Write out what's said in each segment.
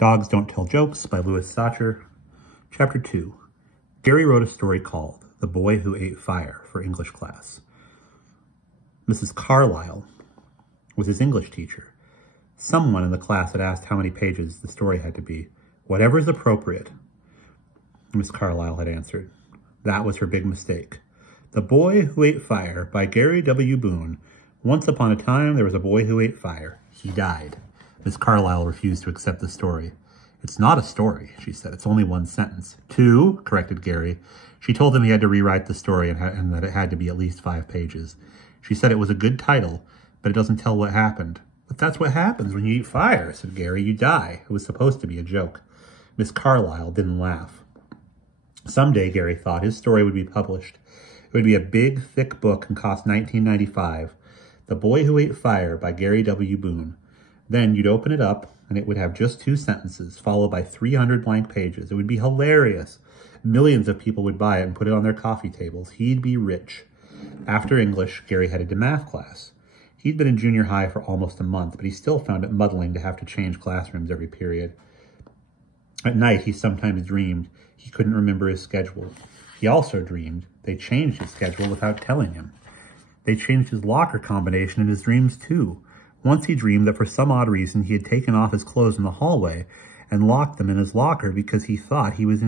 Dogs Don't Tell Jokes by Louis Sachar. Chapter 2. Gary wrote a story called The Boy Who Ate Fire for English class. Mrs. Carlyle was his English teacher. Someone in the class had asked how many pages the story had to be. Whatever is appropriate, Miss Carlyle had answered. That was her big mistake. The Boy Who Ate Fire by Gary W. Boone. Once upon a time, there was a boy who ate fire. He died. Miss Carlyle refused to accept the story. It's not a story, she said. It's only one sentence. 2, corrected Gary. She told him he had to rewrite the story and that it had to be at least 5 pages. She said it was a good title, but it doesn't tell what happened. But that's what happens when you eat fire, said Gary. You die. It was supposed to be a joke. Miss Carlyle didn't laugh. Someday, Gary thought, his story would be published. It would be a big, thick book and cost $19.95. The Boy Who Ate Fire by Gary W. Boone. Then you'd open it up, and it would have just 2 sentences, followed by 300 blank pages. It would be hilarious. Millions of people would buy it and put it on their coffee tables. He'd be rich. After English, Gary headed to math class. He'd been in junior high for almost a month, but he still found it muddling to have to change classrooms every period. At night, he sometimes dreamed he couldn't remember his schedule. He also dreamed they changed his schedule without telling him. They changed his locker combination in his dreams, too. Once he dreamed that for some odd reason he had taken off his clothes in the hallway and locked them in his locker because he thought it was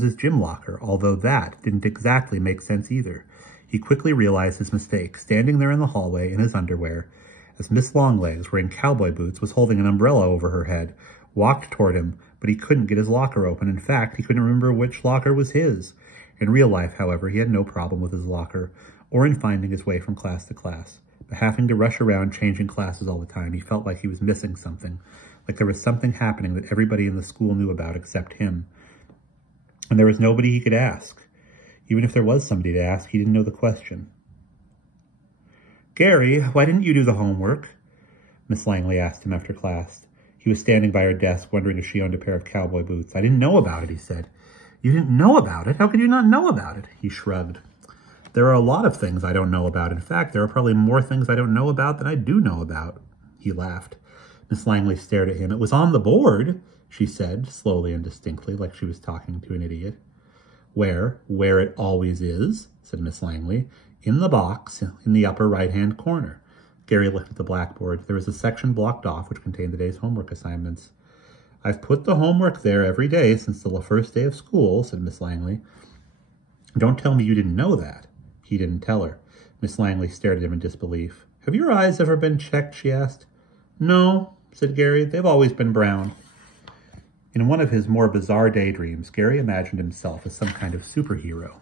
his gym locker, although that didn't exactly make sense either. He quickly realized his mistake, standing there in the hallway in his underwear, as Miss Longlegs, wearing cowboy boots, was holding an umbrella over her head, walked toward him, but he couldn't get his locker open. In fact, he couldn't remember which locker was his. In real life, however, he had no problem with his locker, or in finding his way from class to class. But having to rush around changing classes all the time, he felt like he was missing something, like there was something happening that everybody in the school knew about except him. And there was nobody he could ask. Even if there was somebody to ask, he didn't know the question. Gary, why didn't you do the homework? Miss Langley asked him after class. He was standing by her desk, wondering if she owned a pair of cowboy boots. I didn't know about it, he said. You didn't know about it? How could you not know about it? He shrugged. There are a lot of things I don't know about. In fact, there are probably more things I don't know about than I do know about. He laughed. Miss Langley stared at him. It was on the board, she said, slowly and distinctly, like she was talking to an idiot. Where it always is, said Miss Langley. In the box, in the upper right-hand corner. Gary looked at the blackboard. There was a section blocked off which contained the day's homework assignments. I've put the homework there every day since the first day of school, said Miss Langley. Don't tell me you didn't know that. He didn't tell her. Miss Langley stared at him in disbelief. Have your eyes ever been checked, she asked. No, said Gary. They've always been brown. In one of his more bizarre daydreams, Gary imagined himself as some kind of superhero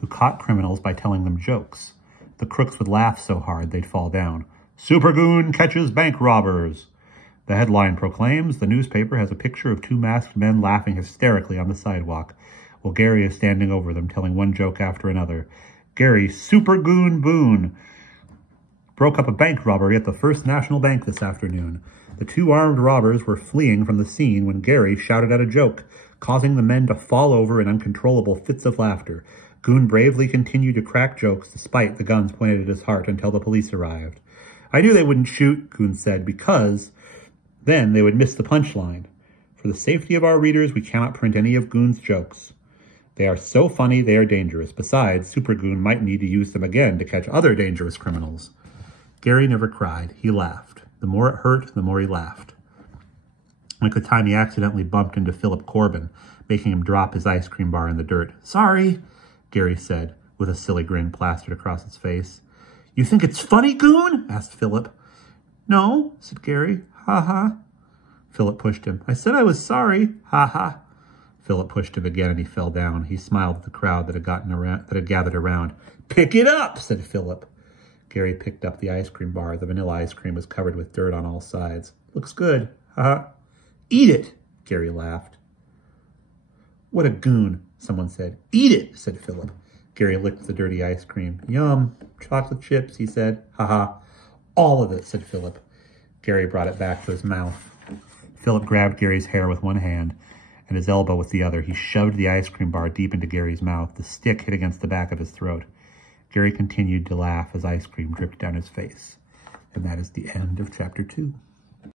who caught criminals by telling them jokes. The crooks would laugh so hard they'd fall down. Supergoon catches bank robbers. The headline proclaims the newspaper has a picture of 2 masked men laughing hysterically on the sidewalk, while Gary is standing over them telling one joke after another. Gary Supergoon Boone broke up a bank robbery at the First National Bank this afternoon. The 2 armed robbers were fleeing from the scene when Gary shouted out a joke, causing the men to fall over in uncontrollable fits of laughter. Goon bravely continued to crack jokes despite the guns pointed at his heart until the police arrived. I knew they wouldn't shoot, Goon said, because then they would miss the punchline. For the safety of our readers, we cannot print any of Goon's jokes. They are so funny, they are dangerous. Besides, Supergoon might need to use them again to catch other dangerous criminals. Gary never cried. He laughed. The more it hurt, the more he laughed. Like the time he accidentally bumped into Philip Corbin, making him drop his ice cream bar in the dirt. Sorry, Gary said, with a silly grin plastered across his face. You think it's funny, Goon? Asked Philip. No, said Gary. Ha-ha. Philip pushed him. I said I was sorry. Ha-ha. Philip pushed him again, and he fell down. He smiled at the crowd that had gathered around. Pick it up, said Philip. Gary picked up the ice cream bar. The vanilla ice cream was covered with dirt on all sides. Looks good. Ha-ha. Eat it, Gary laughed. What a goon, someone said. Eat it, said Philip. Gary licked the dirty ice cream. Yum. Chocolate chips, he said. Ha-ha. All of it, said Philip. Gary brought it back to his mouth. Philip grabbed Gary's hair with one hand and his elbow with the other. He shoved the ice cream bar deep into Gary's mouth. The stick hit against the back of his throat. Gary continued to laugh as ice cream dripped down his face. And that is the end of chapter 2.